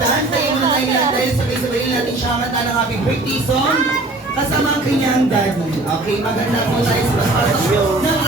stand. Tayo muna tayo lang dahil sabay-sabay natin siya kanta ng happy birthday song kasama ang kanyang daddy. Okay, maganda po tayo sa pasok ng